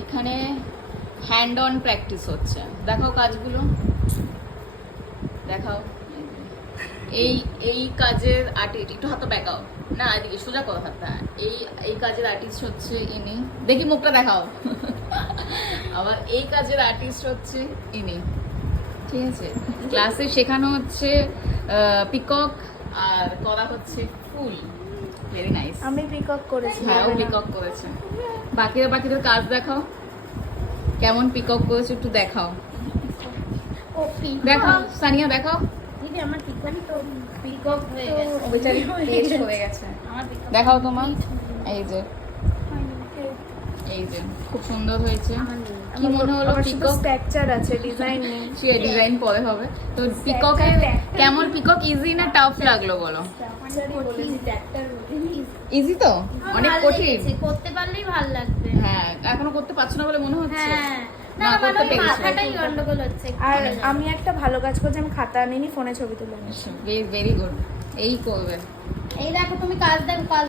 এখানে hand on practice হচ্ছে। দেখাও কাজগুলো, দেখাও। এই এই কাজের আর্টিস্ট, একটু হাতটা বেঁকাও না, এদিকে সোজা করো হাতটা। এই এই কাজের আর্টিস্ট হচ্ছে ইনি, দেখি মুখটা দেখাও। আবার এই কাজের আর্টিস্ট হচ্ছে ইনি, ঠিক আছে। ক্লাসে শেখানো হচ্ছে পিকক আর করা হচ্ছে ফুল। Very nice. আমি পিকক করেছি। হ্যাঁ, ও পিকক করেছে। বাকিদের কাজ দেখাও, কেমন পিকক করেছে একটু দেখাও। ও দেখাও সানিয়া, দেখাও। দিদি আমার পিকক তো পিকক হয়ে গেছে। ও বেচারি টেস্ট হয়ে গেছে। আমার পিকক দেখাও তোমার। এই যে খুব সুন্দর হয়েছে। কি মনে হলো পিকক? স্ট্রাকচার আছে, ডিজাইন নেই। সে ডিজাইন পরে হবে। তো পিককের কেমন, পিকক ইজি না টাফ লাগলো বলো? ইজি তো, অনেক কঠিন। করতে পারলেই ভালো লাগবে। হ্যাঁ, এখনো করতে পারছো না বলে মনে হচ্ছে। হ্যাঁ, না, করতে পেরেছো। মাথাটাই গন্ডগোল হচ্ছে। আর আমি একটা ভালো কাজ করছি, আমি খাতা আনিনি, ফোনে ছবি তুলে আনছি। Very good. এই করবে। এই দেখো তুমি কাজ দেখো, কাজ